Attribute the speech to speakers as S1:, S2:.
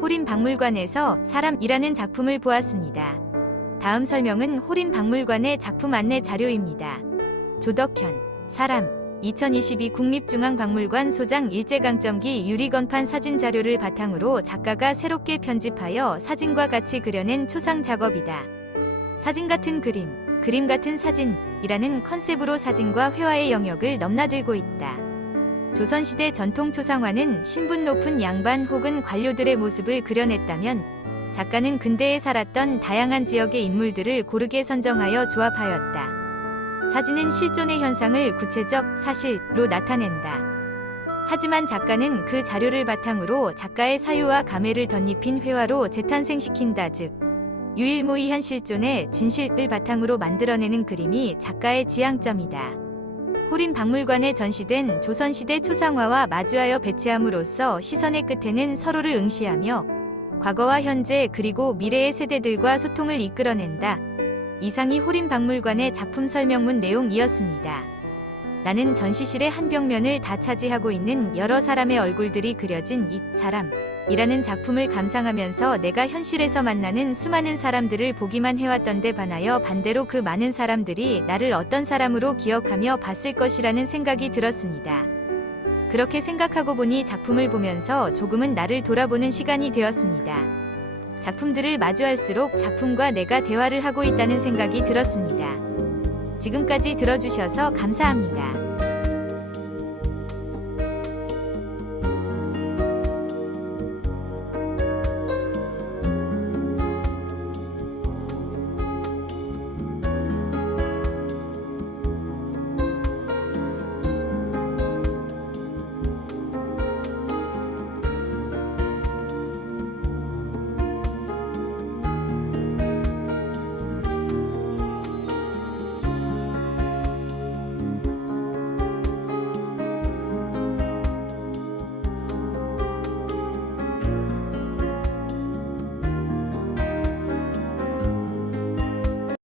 S1: 호린 박물관에서 사람이라는 작품을 보았습니다. 다음 설명은 호린 박물관의 작품 안내 자료입니다. 조덕현, 사람, 2022 국립중앙박물관 소장 일제강점기 유리건판 사진 자료를 바탕으로 작가가 새롭게 편집하여 사진과 같이 그려낸 초상 작업이다. 사진 같은 그림, 그림 같은 사진이라는 컨셉으로 사진과 회화의 영역을 넘나들고 있다. 조선시대 전통 초상화는 신분 높은 양반 혹은 관료들의 모습을 그려냈다면 작가는 근대에 살았던 다양한 지역의 인물들을 고르게 선정하여 조합하였다. 사진은 실존의 현상을 구체적 사실로 나타낸다. 하지만 작가는 그 자료를 바탕으로 작가의 사유와 감회를 덧입힌 회화로 재탄생시킨다. 즉, 유일무이한 실존의 진실을 바탕으로 만들어내는 그림이 작가의 지향점이다. 호린 박물관에 전시된 조선시대 초상화와 마주하여 배치함으로써 시선의 끝에는 서로를 응시하며 과거와 현재 그리고 미래의 세대들과 소통을 이끌어낸다. 이상이 호린 박물관의 작품 설명문 내용이었습니다. 나는 전시실의 한 벽면을 다 차지하고 있는 여러 사람의 얼굴들이 그려진 이 사람이라는 작품을 감상하면서 내가 현실에서 만나는 수많은 사람들을 보기만 해왔던 데 반하여 반대로 그 많은 사람들이 나를 어떤 사람으로 기억하며 봤을 것이라는 생각이 들었습니다. 그렇게 생각하고 보니 작품을 보면서 조금은 나를 돌아보는 시간이 되었습니다. 작품들을 마주할수록 작품과 내가 대화를 하고 있다는 생각이 들었습니다. 지금까지 들어주셔서 감사합니다.